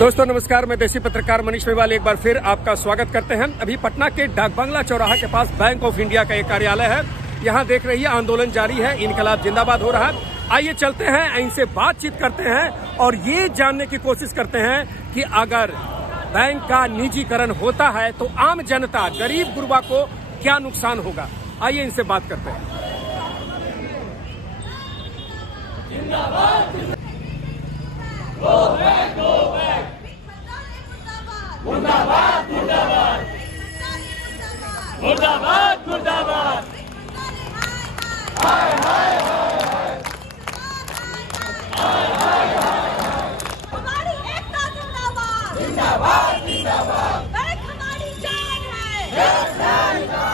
दोस्तों नमस्कार, मैं देसी पत्रकार मनीष मेवाल एक बार फिर आपका स्वागत करते हैं। अभी पटना के डाक बंगला चौराहा के पास बैंक ऑफ इंडिया का एक कार्यालय है। यहाँ देख रही है आंदोलन जारी है, इनकलाब जिंदाबाद हो रहा है। आइए चलते हैं, इनसे बातचीत करते हैं और ये जानने की कोशिश करते हैं कि अगर बैंक का निजीकरण होता है तो आम जनता, गरीब गुरबा को क्या नुकसान होगा। आइए इनसे बात करते हैं। Go back, go back. मुर्दाबाद, मुर्दाबाद, मुर्दाबाद, मुर्दाबाद, हाय हाय हाय, हाय हाय हाय, हमारी एकता जिंदाबाद, जिंदाबाद, जिंदाबाद, बैंक हमारी जान है, देश जान है,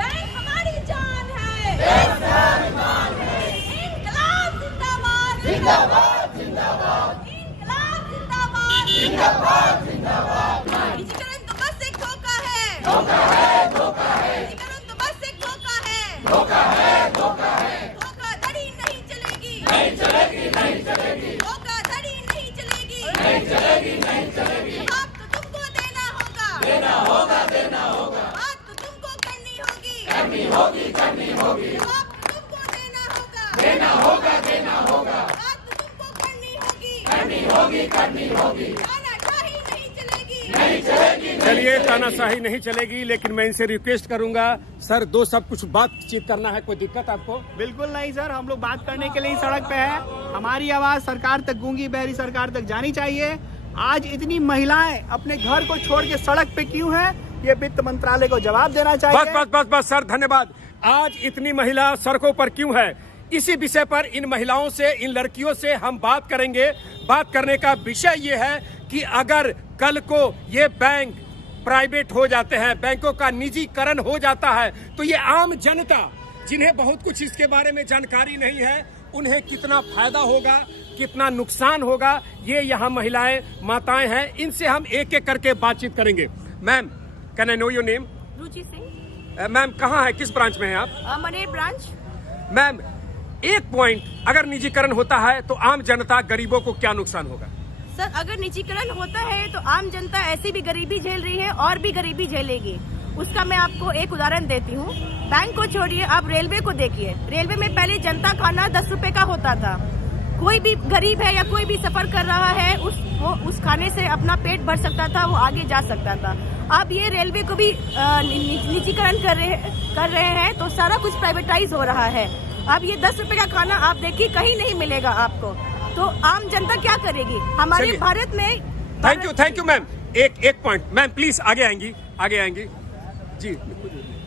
बैंक हमारी जान है, देश जान है, इनकलाब जिंदाबाद, जिंदाबाद, जिंदाबाद, इनकलाब जिंदाबाद, जिंदाबाद, जिंदाबाद। निजीकरण तो बस एक धोखा है, धोखा है, धोखा है, निजीकरण तो बस एक धोखा है, धोखा है, धोखा है, धोखाधड़ी नहीं चलेगी, नहीं चलेगी, नहीं चलेगी, धोखाधड़ी नहीं चलेगी, नहीं चलेगी, नहीं चलेगी। जवाब तो तुमको देना होगा, देना होगा, देना होगा, बात तो तुमको करनी होगी, करनी होगी, करनी होगी, जवाब तो तुमको देना होगा, देना होगा, देना होगा, बात तो तुमको करनी होगी, करनी होगी, करनी होगी, तानाशाही नहीं चलेगी, नहीं चलेगी। चलिए, तानाशाही नहीं चलेगी, लेकिन मैं इनसे रिक्वेस्ट करूंगा सर, दो सब कुछ बातचीत करना है। कोई दिक्कत आपको? बिल्कुल नहीं सर, हम लोग बात करने के लिए ही सड़क पे है। हमारी आवाज सरकार तक, गूंगी बहरी सरकार तक जानी चाहिए। आज इतनी महिलाएं अपने घर को छोड़ के सड़क पे क्यों हैं, ये वित्त मंत्रालय को जवाब देना चाहिए। बस बस बस बस सर, धन्यवाद। आज इतनी महिला सड़कों पर क्यों है, इसी विषय पर इन महिलाओं से, इन लड़कियों से हम बात करेंगे। बात करने का विषय ये है कि अगर कल को ये बैंक प्राइवेट हो जाते हैं, बैंकों का निजीकरण हो जाता है, तो ये आम जनता, जिन्हें बहुत कुछ इसके बारे में जानकारी नहीं है, उन्हें कितना फायदा होगा, कितना नुकसान होगा। ये यहाँ महिलाएं, माताएं हैं, इनसे हम एक एक करके बातचीत करेंगे। Ma'am, can I know your name? Ruchi Singh, ma'am, कहाँ है, किस ब्रांच में है आप? मनेर ब्रांच। मैम, एक पॉइंट, अगर निजीकरण होता है तो आम जनता, गरीबों को क्या नुकसान होगा? सर, अगर निजीकरण होता है तो आम जनता ऐसी भी गरीबी झेल रही है और भी गरीबी झेलेगी। उसका मैं आपको एक उदाहरण देती हूँ। बैंक को छोड़िए, आप रेलवे को देखिए। रेलवे में पहले जनता खाना 10 रुपए का होता था। कोई भी गरीब है या कोई भी सफर कर रहा है, वो उस खाने से अपना पेट भर सकता था, वो आगे जा सकता था। अब ये रेलवे को भी निजीकरण कर रहे हैं तो सारा कुछ प्राइवेटाइज हो रहा है। अब ये 10 रुपए का खाना आप देखिए कहीं नहीं मिलेगा आपको, तो आम जनता क्या करेगी हमारे भारत में? Thank you ma'am. एक पॉइंट मैम, प्लीज आगे आएंगी, आगे आएंगी जी।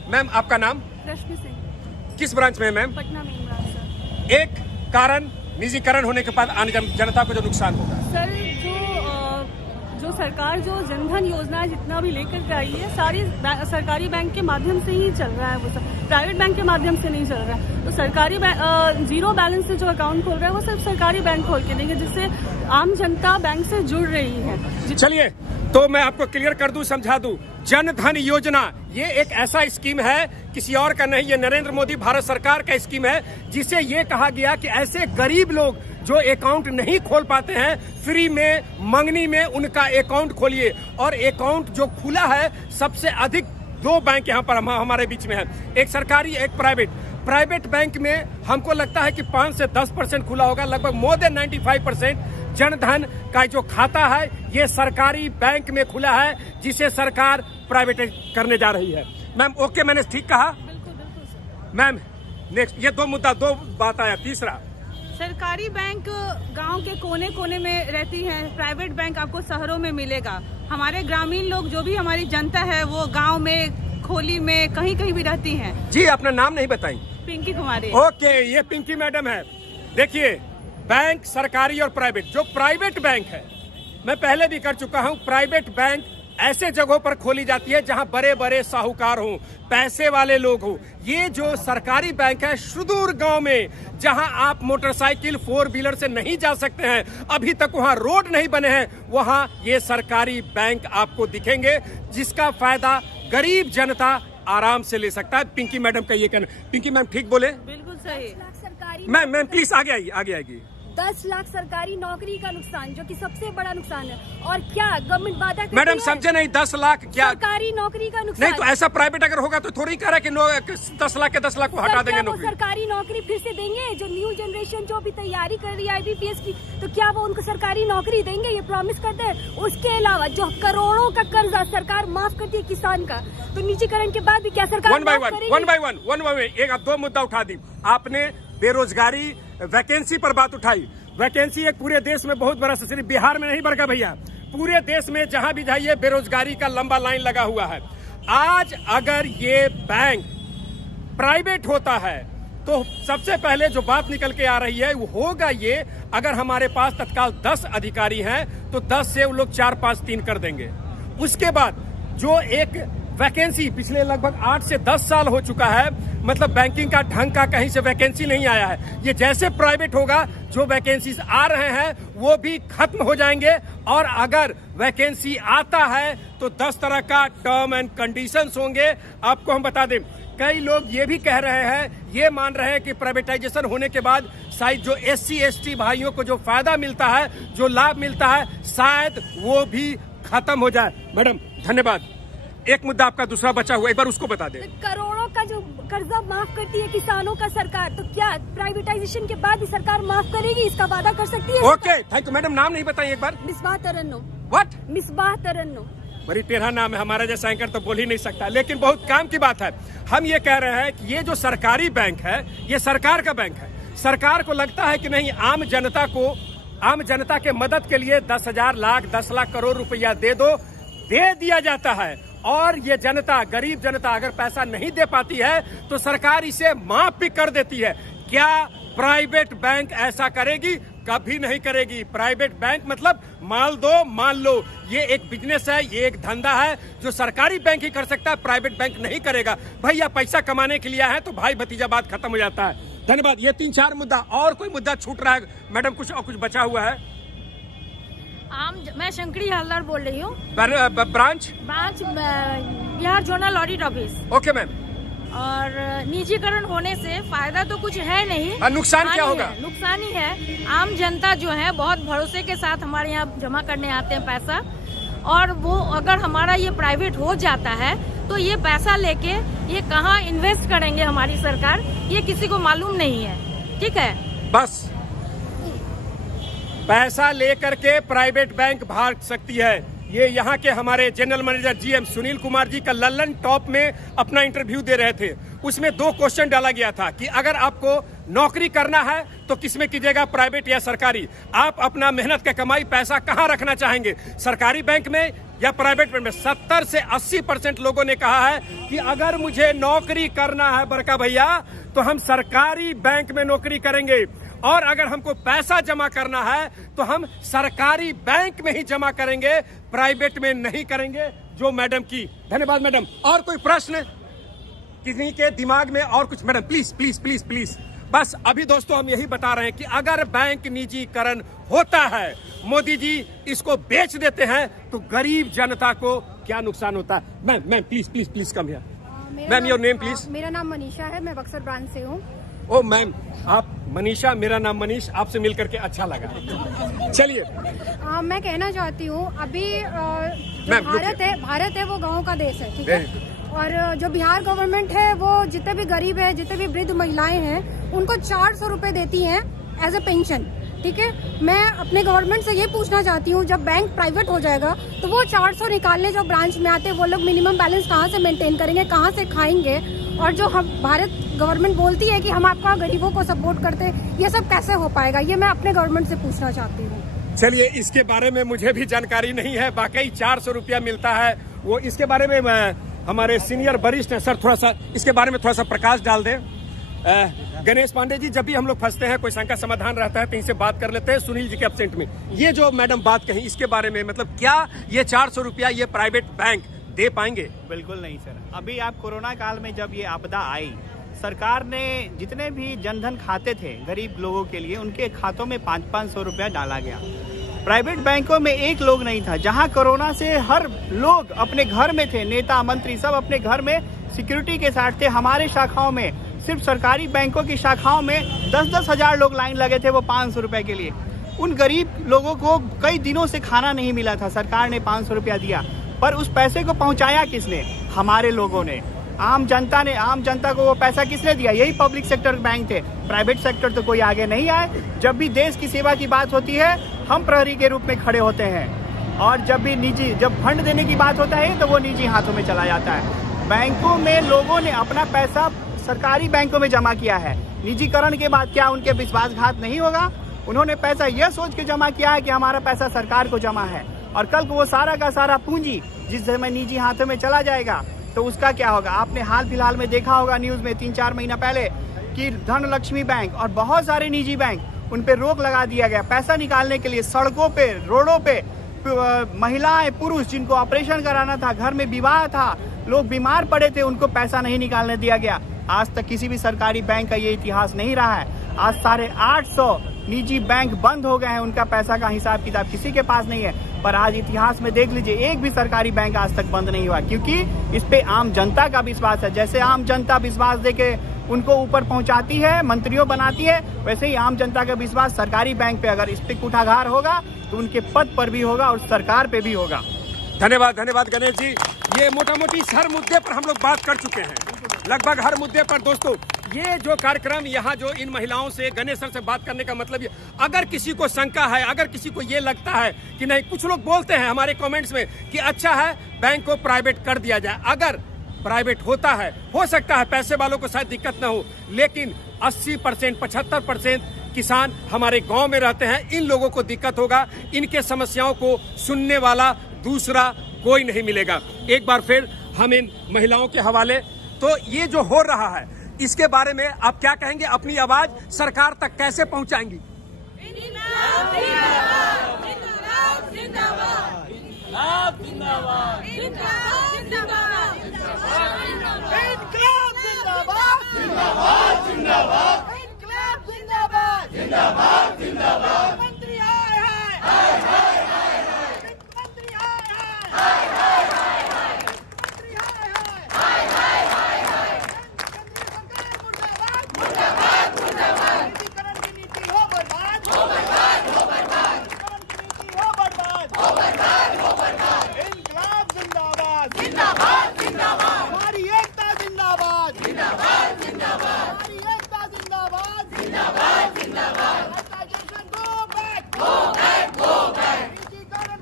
मैम, आपका नाम? रश्मि सिंह, किस ब्रांच में है ma'am? Patna main branch sir. एक कारण, निजीकरण होने के बाद आम जनता को जो नुकसान होगा। सर, जो सरकार जो जनधन योजना जितना भी लेकर के आई है, सारी सरकारी बैंक के माध्यम से ही चल रहा है। वो सब प्राइवेट बैंक के माध्यम से नहीं चल रहा है। तो सरकारी जीरो बैलेंस से जो अकाउंट खोल रहा है वो सिर्फ सरकारी बैंक खोल के देंगे, जिससे आम जनता बैंक से जुड़ रही है। चलिए, तो मैं आपको क्लियर कर दूं, समझा दूं। जन धन योजना ये एक ऐसा स्कीम है, किसी और का नहीं, ये नरेंद्र मोदी भारत सरकार का स्कीम है, जिसे ये कहा गया कि ऐसे गरीब लोग जो अकाउंट नहीं खोल पाते हैं, फ्री में, मंगनी में उनका अकाउंट खोलिए। और अकाउंट जो खुला है, सबसे अधिक 2 बैंक यहाँ पर हमारे बीच में है, एक सरकारी, एक प्राइवेट। प्राइवेट बैंक में हमको लगता है कि 5 से 10% खुला होगा, लगभग मोर देन 95% जनधन का जो खाता है ये सरकारी बैंक में खुला है, जिसे सरकार प्राइवेट करने जा रही है। मैम, ओके, मैंने ठीक कहा? बिल्कुल बिल्कुल सर। मैम, नेक्स्ट, ये दो बात आया। तीसरा, सरकारी बैंक गांव के कोने कोने में रहती हैं, प्राइवेट बैंक आपको शहरों में मिलेगा। हमारे ग्रामीण लोग, जो भी हमारी जनता है, वो गांव में, खोली में, कहीं कहीं भी रहती हैं। जी, अपना नाम नहीं बताई? पिंकी कुमारी। ओके, ये पिंकी मैडम है। देखिए, बैंक सरकारी और प्राइवेट, जो प्राइवेट बैंक है, मैं पहले भी कर चुका हूं, प्राइवेट बैंक ऐसे जगहों पर खोली जाती है जहां बड़े बड़े साहूकार हों, पैसे वाले लोग हों। ये जो सरकारी बैंक है, सुदूर गांव में, जहां आप मोटरसाइकिल, 4 व्हीलर से नहीं जा सकते हैं, अभी तक वहां रोड नहीं बने हैं, वहां ये सरकारी बैंक आपको दिखेंगे, जिसका फायदा गरीब जनता आराम से ले सकता है। पिंकी मैडम का ये कहना। पिंकी मैम ठीक बोले? बिल्कुल सही। मैम प्लीज आगे आइए, आगे आइए। 10 लाख सरकारी नौकरी का नुकसान, जो कि सबसे बड़ा नुकसान है। और क्या गवर्नमेंट वादा करती मैडम है? समझे नहीं, 10 लाख क्या सरकारी नौकरी का नुकसान नहीं, तो ऐसा प्राइवेट अगर होगा तो थोड़ी कह रहा है कि 10 लाख के 10 लाख को हटा देंगे वो नौकरी। सरकारी नौकरी फिर से देंगे? जो न्यू जनरेशन जो अभी तैयारी कर रही है IBPS की, तो क्या वो उनको सरकारी नौकरी देंगे? ये प्रॉमिस करते हैं। उसके अलावा जो करोड़ों का कर्जा सरकार माफ करती है किसान का, तो निजीकरण के बाद भी क्या सरकार वन बाय माफ वन करेगी? एक आप 2 मुद्दा उठा दी आपने। बेरोजगारी वैकेंसी पर बात उठाई। वैकेंसी एक पूरे देश में बहुत बड़ा, सिर्फ बिहार में नहीं बढ़ा भैया, पूरे देश में जहां भी जाइए बेरोजगारी का लंबा लाइन लगा हुआ है। आज अगर ये बैंक प्राइवेट होता है तो सबसे पहले जो बात निकल के आ रही है वो होगा ये, अगर हमारे पास तत्काल 10 अधिकारी हैं तो 10 से वो लोग 4, 5, 3 कर देंगे। उसके बाद जो एक वैकेंसी पिछले लगभग 8 से 10 साल हो चुका है, मतलब बैंकिंग का ढंग का कहीं से वैकेंसी नहीं आया है। ये जैसे प्राइवेट होगा जो वैकेंसीज आ रहे हैं वो भी खत्म हो जाएंगे, और अगर वैकेंसी आता है तो 10 तरह का टर्म एंड कंडीशंस होंगे। आपको हम बता दें, कई लोग ये भी कह रहे हैं, ये मान रहे हैं कि प्राइवेटाइजेशन होने के बाद शायद जो SC ST भाइयों को जो फायदा मिलता है, जो लाभ मिलता है, शायद वो भी खत्म हो जाए। मैडम धन्यवाद। एक मुद्दा आपका दूसरा बचा हुआ, एक बार उसको बता दें। करोड़ों का जो कर्जा माफ करती है किसानों का सरकार, तो क्या प्राइवेटाइजेशन के बाद भी सरकार माफ करेगी? इसका वादा कर सकती है? Okay, thank you. मैडम नाम नहीं बताइए एक बार। मिसबाह तरन्नो। व्हाट? मिसबाह तरन्नो। बड़ी टेढ़ा नाम है, हमारा जैसा एंकर तो बोल ही नहीं सकता, लेकिन बहुत काम की बात है। हम ये कह रहे हैं कि ये जो सरकारी बैंक है ये सरकार का बैंक है। सरकार को लगता है कि नहीं, आम जनता के मदद के लिए 10,000 लाख 10 लाख करोड़ रुपया दे दिया जाता है, और ये जनता, गरीब जनता अगर पैसा नहीं दे पाती है तो सरकार इसे माफ भी कर देती है। क्या प्राइवेट बैंक ऐसा करेगी? कभी नहीं करेगी। प्राइवेट बैंक मतलब माल दो मान लो, ये एक बिजनेस है, ये एक धंधा है जो सरकारी बैंक ही कर सकता है, प्राइवेट बैंक नहीं करेगा। भैया पैसा कमाने के लिए है तो भाई भतीजा बात खत्म हो जाता है। धन्यवाद। ये 3-4 मुद्दा, और कोई मुद्दा छूट रहा है मैडम? कुछ बचा हुआ है? मैं शंकरी हलदार बोल रही हूँ, branch Bihar zonal audit office. Okay ma'am. और निजीकरण होने से फायदा तो कुछ है नहीं, नुकसान क्या होगा? नुकसान ही है। आम जनता जो है बहुत भरोसे के साथ हमारे यहाँ जमा करने आते हैं पैसा, और वो अगर हमारा ये प्राइवेट हो जाता है तो ये पैसा लेके ये कहाँ इन्वेस्ट करेंगे हमारी सरकार, ये किसी को मालूम नहीं है। ठीक है, बस पैसा लेकर के प्राइवेट बैंक भाग सकती है। ये यहाँ के हमारे general manager GM Sunil Kumar ji का लल्लन टॉप में अपना इंटरव्यू दे रहे थे। उसमें 2 क्वेश्चन डाला गया था कि अगर आपको नौकरी करना है तो किसमें कीजिएगा, प्राइवेट या सरकारी? आप अपना मेहनत का कमाई पैसा कहाँ रखना चाहेंगे, सरकारी बैंक में या प्राइवेट बैंक में? 70 से 80% लोगों ने कहा है कि अगर मुझे नौकरी करना है बड़का भैया तो हम सरकारी बैंक में नौकरी करेंगे, और अगर हमको पैसा जमा करना है तो हम सरकारी बैंक में ही जमा करेंगे, प्राइवेट में नहीं करेंगे। जो मैडम की, धन्यवाद मैडम। और कोई प्रश्न किसी के दिमाग में? और कुछ madam? Please please please please. बस अभी दोस्तों हम यही बता रहे हैं कि अगर बैंक निजीकरण होता है, मोदी जी इसको बेच देते हैं, तो गरीब जनता को क्या नुकसान होता है? Ma'am please please please come here. Ma'am your name please. मेरा नाम मनीषा है, मैं बक्सर ब्रांच से हूँ। ओ मैम, आप मनीषा, मेरा नाम मनीष, आपसे मिलकर के अच्छा लगा। चलिए मैं कहना चाहती हूँ, अभी जो भारत है वो गाँव का देश है, ठीक है। और जो बिहार गवर्नमेंट है वो जितने भी गरीब है, जितने भी वृद्ध महिलाएं हैं, उनको 400 रुपए देती हैं एज ए पेंशन, ठीक है। मैं अपने गवर्नमेंट से ये पूछना चाहती हूँ, जब बैंक प्राइवेट हो जाएगा तो वो 400 निकालने जो ब्रांच में आते हैं वो लोग मिनिमम बैलेंस कहाँ से मेंटेन करेंगे, कहाँ से खाएंगे? और जो हम भारत गवर्नमेंट बोलती है कि हम आपका गरीबों को सपोर्ट करते हैं, ये सब कैसे हो पाएगा? ये मैं अपने गवर्नमेंट से पूछना चाहती हूँ। चलिए, इसके बारे में मुझे भी जानकारी नहीं है। बाकी 400 रुपया मिलता है वो, इसके बारे में हमारे सीनियर वरिष्ठ हैं, सर थोड़ा सा इसके बारे में थोड़ा सा प्रकाश डाल दें। गणेश पांडे जी, जब भी हम लोग फंसते हैं, कोई शंका समाधान रहता है तो इनसे बात कर लेते हैं। सुनील जी के एब्सेंट में ये जो मैडम बात कही, इसके बारे में मतलब क्या ये 400 रुपया ये प्राइवेट बैंक दे पाएंगे? बिल्कुल नहीं सर। अभी आप कोरोना काल में जब ये आपदा आई, सरकार ने जितने भी जनधन खाते थे गरीब लोगों के लिए, उनके खातों में 500-500 रुपया डाला गया। प्राइवेट बैंकों में एक लोग नहीं था। जहां कोरोना से हर लोग अपने घर में थे, नेता मंत्री सब अपने घर में सिक्योरिटी के साथ थे, हमारे शाखाओं में सिर्फ सरकारी बैंकों की शाखाओं में 10-10 हजार लोग लाइन लगे थे वो 500 रुपए के लिए। उन गरीब लोगों को कई दिनों से खाना नहीं मिला था, सरकार ने 500 रुपया दिया, पर उस पैसे को पहुंचाया किसने? हमारे लोगों ने, आम जनता ने। आम जनता को वो पैसा किसने दिया? यही पब्लिक सेक्टर बैंक थे, प्राइवेट सेक्टर तो कोई आगे नहीं आए। जब भी देश की सेवा की बात होती है हम प्रहरी के रूप में खड़े होते हैं, और जब भी जब फंड देने की बात होता है तो वो निजी हाथों में चला जाता है। बैंकों में लोगों ने अपना पैसा सरकारी बैंकों में जमा किया है। निजीकरण के बाद क्या उनके विश्वासघात नहीं होगा? उन्होंने पैसा यह सोच के जमा किया है कि हमारा पैसा सरकार को जमा है, और कल को वो सारा का सारा पूंजी जिस समय निजी हाथों में चला जाएगा तो उसका क्या होगा? आपने हाल फिलहाल में देखा होगा न्यूज में 3-4 महीना पहले कि धनलक्ष्मी बैंक और बहुत सारे निजी बैंक, उन पे रोक लगा दिया गया। पैसा निकालने के लिए सड़कों पे, रोडों पे महिलाएं, पुरुष जिनको ऑपरेशन कराना था, घर में विवाह था, लोग बीमार पड़े थे, उनको पैसा नहीं निकालने दिया गया। आज तक किसी भी सरकारी बैंक का ये इतिहास नहीं रहा है। आज 850 निजी बैंक बंद हो गए हैं, उनका पैसा का हिसाब किताब किसी के पास नहीं है। पर आज इतिहास में देख लीजिए, एक भी सरकारी बैंक आज तक बंद नहीं हुआ, क्योंकि इस पे आम जनता का विश्वास है। जैसे आम जनता विश्वास देके उनको ऊपर पहुंचाती है, मंत्रियों बनाती है, वैसे ही आम जनता का विश्वास सरकारी बैंक पे अगर इस पे कुठाघात होगा तो उनके पद पर भी होगा और सरकार पे भी होगा। धन्यवाद गणेश जी। ये मोटा मोटी हर मुद्दे पर हम लोग बात कर चुके हैं, लगभग हर मुद्दे पर। दोस्तों, ये जो कार्यक्रम यहाँ जो इन महिलाओं से, गणेश सर से बात करने का मतलब ये, अगर किसी को शंका है, अगर किसी को ये लगता है कि नहीं, कुछ लोग बोलते हैं हमारे कमेंट्स में कि अच्छा है बैंक को प्राइवेट कर दिया जाए। अगर प्राइवेट होता है, हो सकता है पैसे वालों को शायद दिक्कत न हो, लेकिन 80%, 75% किसान हमारे गांव में रहते हैं। इन लोगों को दिक्कत होगा, इनके समस्याओं को सुनने वाला दूसरा कोई नहीं मिलेगा। एक बार फिर हम इन महिलाओं के हवाले, तो ये जो हो रहा है इसके बारे में आप क्या कहेंगे? अपनी आवाज सरकार तक कैसे पहुंचाएंगी?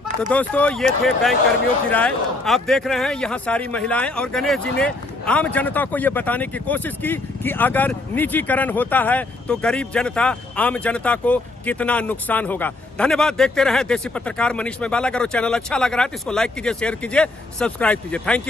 तो दोस्तों, ये थे बैंक कर्मियों की राय। आप देख रहे हैं यहाँ सारी महिलाएं, और गणेश जी ने आम जनता को ये बताने की कोशिश की कि अगर निजीकरण होता है तो गरीब जनता, आम जनता को कितना नुकसान होगा। धन्यवाद। देखते रहें देसी पत्रकार मनीष मेवाला। अगर वो चैनल अच्छा लग रहा है तो इसको लाइक कीजिए, शेयर कीजिए, सब्सक्राइब कीजिए। Thank you.